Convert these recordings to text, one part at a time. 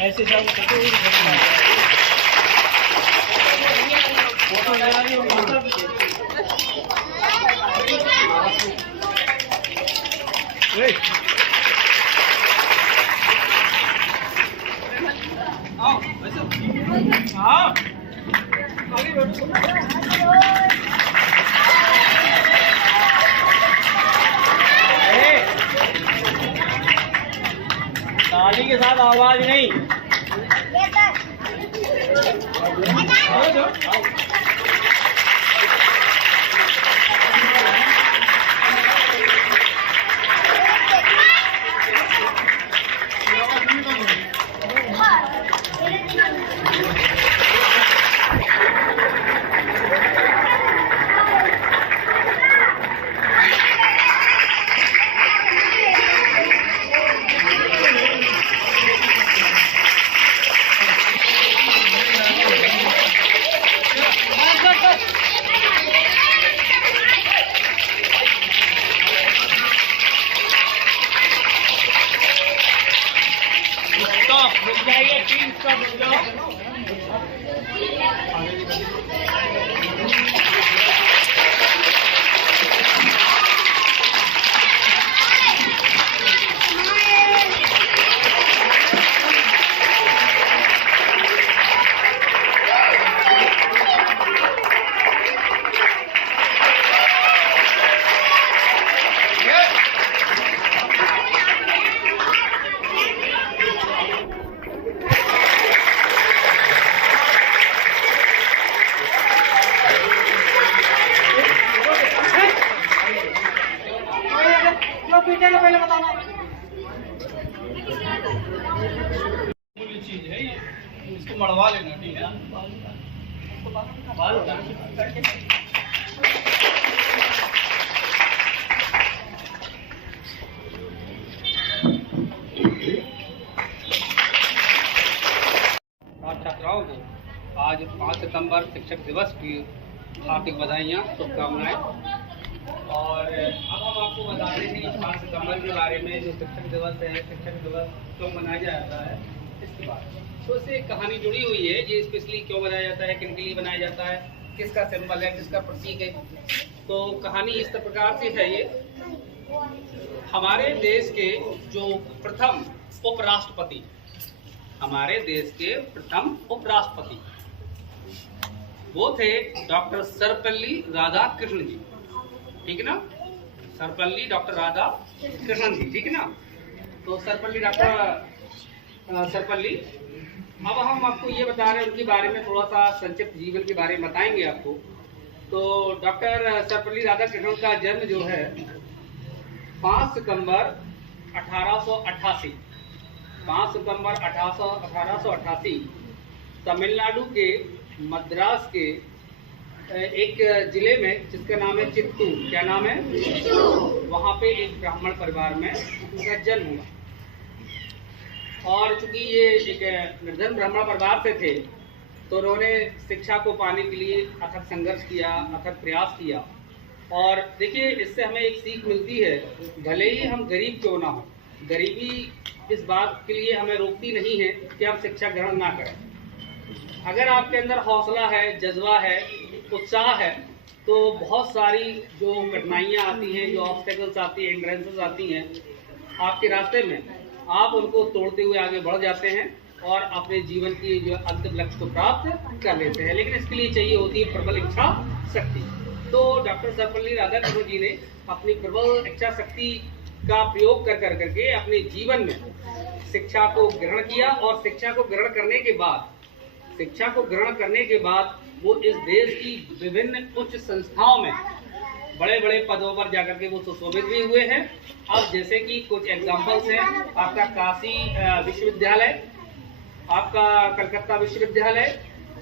ऐसे सब फोटो लगा रही ताली के साथ आवाज नहीं। पहले बताना चीज है ये, इसको मड़वा लेना, ठीक है। छात्राओं को आज 5 सितंबर शिक्षक दिवस की हार्दिक बधाइयाँ, शुभकामनाएं। और अब हम आपको बता रहे हैं कि 5 सितंबर के बारे में, जो शिक्षक दिवस है, शिक्षक दिवस क्यों मनाया जाता है इसके बारे में। तो इससे एक कहानी जुड़ी हुई है, ये स्पेशली क्यों बनाया जाता है, किन के लिए बनाया जाता है, किसका सिंबल है, किसका प्रतीक है। तो कहानी इस प्रकार से है ये। हमारे देश के जो प्रथम उपराष्ट्रपति, हमारे देश के प्रथम उपराष्ट्रपति वो थे डॉक्टर सर्वपल्ली राधाकृष्णन जी, ठीक है ना। सर्वपल्ली डॉक्टर राधाकृष्णन जी, ठीक है ना। तो सर्वपल्ली सर्वपल्ली, अब हम आपको ये बता रहे हैं उनके बारे में, थोड़ा सा संक्षिप्त जीवन के बारे में बताएंगे आपको। तो डॉक्टर सर्वपल्ली राधाकृष्णन का जन्म जो है 5 सितंबर 1888, 5 सितंबर 1888 तमिलनाडु के मद्रास के एक जिले में, जिसका नाम है चित्तूर। क्या नाम है? चित्तूर। वहाँ पे एक ब्राह्मण परिवार में उनका जन्म हुआ। और चूंकि ये एक निर्धन ब्राह्मण परिवार से थे, तो उन्होंने शिक्षा को पाने के लिए अथक संघर्ष किया, अथक प्रयास किया। और देखिए, इससे हमें एक सीख मिलती है, भले ही हम गरीब क्यों ना हो, गरीबी इस बात के लिए हमें रोकती नहीं है कि हम शिक्षा ग्रहण ना करें। अगर आपके अंदर हौसला है, जज्बा है, उत्साह है, तो बहुत सारी जो कठिनाइयाँ आती हैं, जो ऑब्स्टेकल्स आती हैं, हिंड्रेंसेस आती हैं आपके रास्ते में, आप उनको तोड़ते हुए आगे बढ़ जाते हैं और अपने जीवन की जो अंतिम लक्ष्य को प्राप्त कर लेते हैं। लेकिन इसके लिए चाहिए होती है प्रबल इच्छा शक्ति। तो डॉक्टर सर्वपल्ली राधाकृष्णन जी ने अपनी प्रबल इच्छा शक्ति का प्रयोग कर करके अपने जीवन में शिक्षा को ग्रहण किया। और शिक्षा को ग्रहण करने के बाद वो इस देश की विभिन्न उच्च संस्थाओं में बड़े बड़े पदों पर जाकर के वो सुशोभित भी हुए हैं। अब जैसे कि कुछ एग्जांपल्स हैं, आपका काशी विश्वविद्यालय, आपका कलकत्ता विश्वविद्यालय,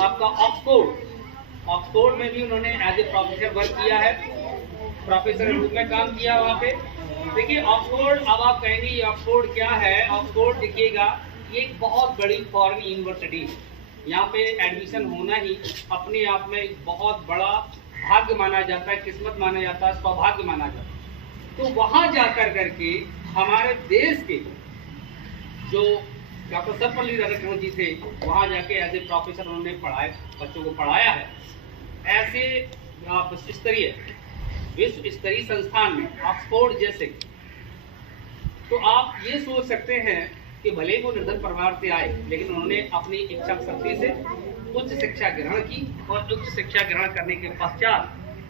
आपका ऑक्सफोर्ड में भी उन्होंने एज ए प्रोफेसर वर्क किया है, प्रोफेसर के रूप में काम किया वहाँ पे। देखिए ऑक्सफोर्ड, अब आप कहेंगे ये ऑक्सफोर्ड क्या है। ऑक्सफोर्ड देखिएगा, ये एक बहुत बड़ी फॉरेन यूनिवर्सिटी है। यहाँ पे एडमिशन होना ही अपने आप में एक बहुत बड़ा भाग्य माना जाता है, किस्मत माना जाता है, सौभाग्य माना जाता है। तो वहाँ जाकर करके हमारे देश के जो डॉक्टर सर्वपल्ली राधाकृष्णन जी थे, वहाँ जाके एज ए प्रोफेसर उन्होंने बच्चों को पढ़ाया है। ऐसे विश्व स्तरीय संस्थान में ऑक्सफोर्ड जैसे, तो आप ये सोच सकते हैं कि भले ही वो निर्धन परिवार से आए, लेकिन उन्होंने अपनी इच्छा शक्ति से उच्च शिक्षा ग्रहण की, और उच्च शिक्षा ग्रहण करने के पश्चात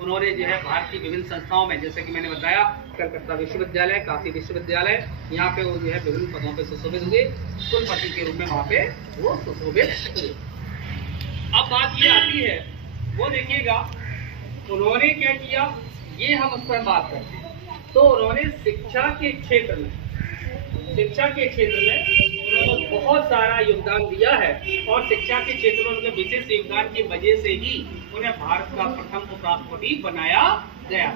उन्होंने जो है भारत की विभिन्न संस्थाओं में, जैसे कि मैंने बताया कलकत्ता विश्वविद्यालय, काशी विश्वविद्यालय, यहाँ पे वो जो है विभिन्न पदों पे सुशोभित हुए, कुलपति के रूप में वहाँ पे वो सुशोभित हुए। अब बात ये आती है, वो देखिएगा उन्होंने क्या किया, ये हम उस पर बात करते हैं। तो उन्होंने शिक्षा के क्षेत्र में उन्होंने बहुत सारा योगदान दिया है, और शिक्षा के क्षेत्र में उनके विशेष योगदान की वजह से ही उन्हें भारत का प्रथम उपराष्ट्रपति बनाया गया।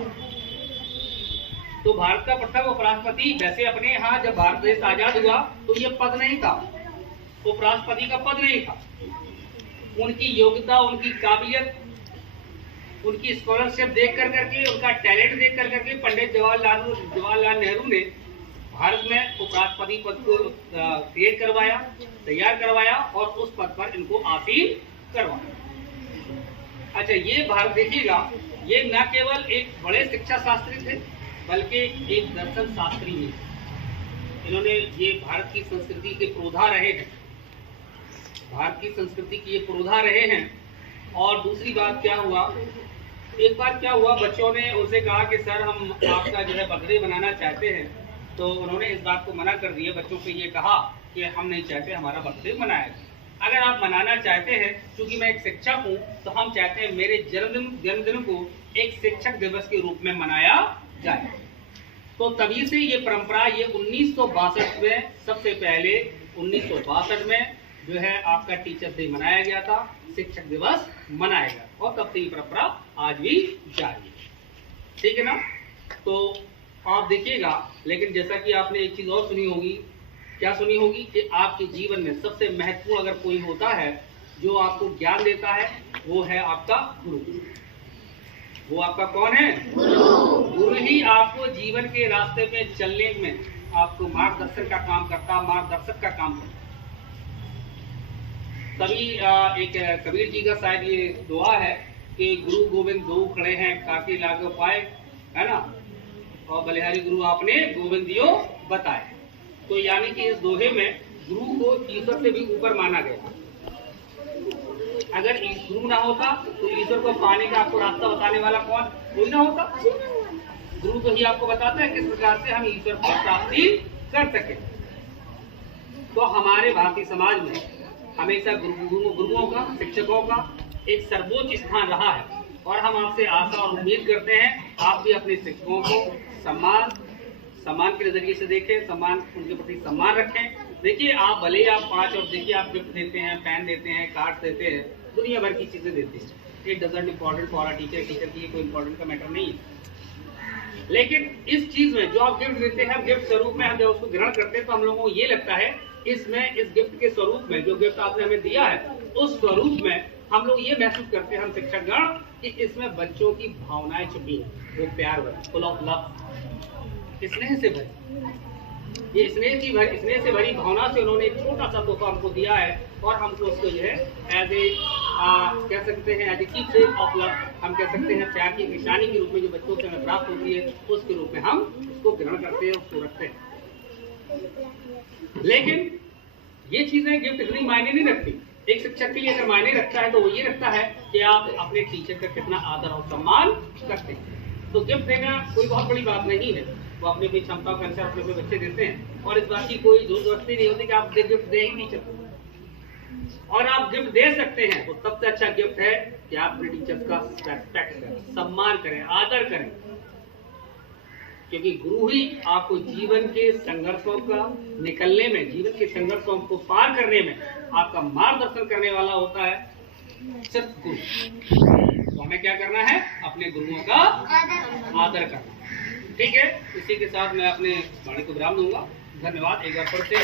तो भारत का प्रथम उपराष्ट्रपति, वैसे अपने यहाँ जब भारत देश आजाद हुआ तो ये पद नहीं था, उपराष्ट्रपति का पद नहीं था। उनकी योग्यता, उनकी काबिलियत, उनकी स्कॉलरशिप देख कर करके, उनका टैलेंट देख कर करके पंडित जवाहरलाल नेहरू ने भारत में उपराष्ट्रपति पद को क्रिएट करवाया, तैयार करवाया, और उस पद पर इनको आसीन करवाया। अच्छा, ये भारत देखिएगा, ये न केवल एक बड़े शिक्षा शास्त्री थे, बल्कि एक दर्शन शास्त्री भी। इन्होंने ये भारत की संस्कृति के पुरोधा रहे हैं, भारत की संस्कृति की ये पुरोधा रहे हैं। और दूसरी बात क्या हुआ, एक बार क्या हुआ, बच्चों ने उनसे कहा कि सर हम आपका जो है बर्थडे मनाना चाहते हैं। तो उन्होंने इस बात को मना कर दिया, बच्चों से ये कहा कि हम नहीं चाहते हमारा बर्थडे मनाया जाए। अगर आप मनाना चाहते हैं, क्योंकि मैं एक शिक्षक हूँ, तो हम चाहते हैं मेरे जन्मदिन को एक शिक्षक दिवस के रूप में मनाया जाए। तो तभी से ये परंपरा, ये 1962 में, सबसे पहले 1962 में जो है आपका टीचर डे मनाया गया था, शिक्षक दिवस मनाया गया, और तब से ये परंपरा आज भी जारी है। ठीक है ना? तो आप देखिएगा, लेकिन जैसा कि आपने एक चीज और सुनी होगी, क्या सुनी होगी, कि आपके जीवन में सबसे महत्वपूर्ण अगर कोई होता है जो आपको ज्ञान देता है, वो है आपका गुरु। वो आपका कौन है? गुरु ही आपको जीवन के रास्ते पे चलने में आपको मार्गदर्शन का काम करता, मार्गदर्शक का काम करता। तभी एक कबीर जी का शायद ये दोहा है कि गुरु गोविंद दो खड़े हैं, काके लागो पाए, है ना, और बलिहारी गुरु आपने गोविंद दियो बताए। तो यानी कि इस दोहे में गुरु को ईश्वर से भी ऊपर माना गया। अगर गुरु ना होता तो ईश्वर को पाने का आपको रास्ता बताने वाला कौन? कोई ना होता। गुरु तो ही आपको बताता है किस प्रकार से हम ईश्वर को प्राप्ति कर सके। तो हमारे भारतीय समाज में हमेशा गुरुओं का, शिक्षकों का एक सर्वोच्च स्थान रहा है, और हम आपसे आशा और उम्मीद करते हैं आप भी अपने शिक्षकों को सम्मान के नजरिए से देखें, उनके प्रति सम्मान रखें। देखिए, आप भले आप 5 और देखिए आप गिफ्ट देते हैं, पेन देते हैं, कार्ड देते हैं, दुनिया भर की चीजें देते हैं। It doesn't important for a teacher की ये कोई इम्पोर्टेंट का मैटर नहीं है। लेकिन इस चीज में जो आप गिफ्ट देते हैं, गिफ्ट स्वरूप में हम जब उसको ग्रहण करते हैं तो हम लोगों को ये लगता है इसमें, इस गिफ्ट के स्वरूप में, जो गिफ्ट आपने हमें दिया है, उस स्वरूप में हम लोग ये महसूस करते हैं, हम शिक्षकगण, कि इसमें बच्चों की भावनाएं छुपी है, वो प्यार भरी, फुल ऑफ लव, स्नेह से भरी, ये स्नेह से भरी भावना से उन्होंने एक छोटा सा तोहफा हमको दिया है, और हमको उसको जो है एज ए कह सकते हैं, as a keepsake of love, हम कह सकते हैं प्यार की निशानी के रूप में जो बच्चों से हमें प्राप्त होती है, उसके रूप में हम उसको ग्रहण करते हैं, उसको रखते हैं। लेकिन ये चीजें गिफ्ट इतनी मायने नहीं रखती। एक शिक्षक के लिए अगर मायने रखता है तो वो ये रखता है कि आप अपने टीचर का कितना आदर और सम्मान करते हैं। तो गिफ्ट देना कोई बहुत बड़ी बात नहीं है, वो अपनी अपनी क्षमता के अनुसार अपने बच्चे देते हैं, और इस बात की कोई जरूरत नहीं होती कि आप गिफ्ट दे ही टीचर को। और आप गिफ्ट दे सकते हैं तो सबसे अच्छा गिफ्ट है कि आप अपने टीचर का रेस्पेक्ट करें, सम्मान करें, आदर करें, क्योंकि गुरु ही आपको जीवन के संघर्षों का निकलने में, जीवन के संघर्षों को पार करने में आपका मार्गदर्शन करने वाला होता है सिर्फ गुरु। तो हमें क्या करना है? अपने गुरुओं का आदर करना। ठीक है, इसी के साथ मैं अपने वाणी को विराम दूंगा। धन्यवाद एक बार फिर से।